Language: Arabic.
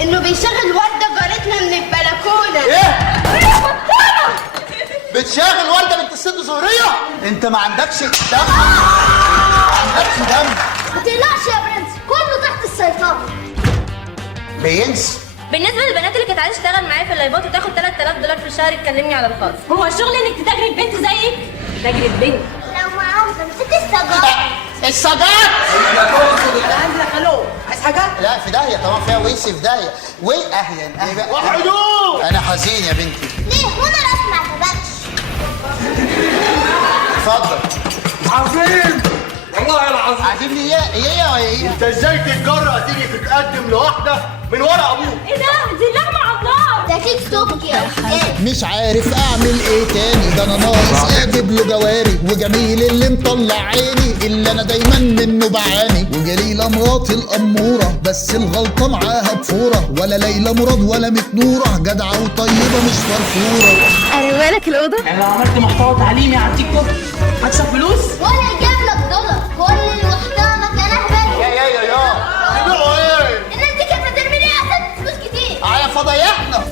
انه بيشغل وردة جارتنا من البلكونة. ايه؟ بتشغل وردة بنت الست زهرية؟ انت ما عندكش دم؟ ما عندكش دم؟ ما تقلقش يا برنس، كله تحت السيطرة. بينسى. بالنسبه للبنات اللي كانت عايزه تشتغل معايا في اللايفات وتاخد $3000 في الشهر تكلمني على الخاص. هو الشغل انك تجري بنت زيك؟ تجري بنت لو معاهم مسكت السجارة. السجاد! عندنا خلو، عايز حاجة؟ لا في داهية طبعا، فيها ويس في داهية. اهين وحدوه. انا حزين يا بنتي. ليه؟ وانا راس ما عجبكش. اتفضل. عظيم والله العظيم. عاجبني ايه وهي؟ انت ازاي تتجرأ تيجي تتقدم لواحده من ورا ابوك؟ ايه ده؟ دي اللحمه على النار. ده تيك توك يا استاذ. مش عارف اعمل ايه تاني، ده انا ناقص اجيب له جواري، وجميل اللي مطلع عيني اللي انا دايما منه بعاني، وجليله مراتي الاموره بس الغلطه معاها بفوره، ولا ليلى مراد ولا متنوره، جدعه وطيبه مش فرفوره. انا بالك الاوضه؟ يعني لو عملت محتوى تعليمي على التيك توك هكسب فلوس؟ ولا يجيب لك دولار، كل المحتوى مكانها بس. يا بيبيعوا ايه؟ الناس دي كانت هترمي لي احسن فلوس كتير. على فضايحنا.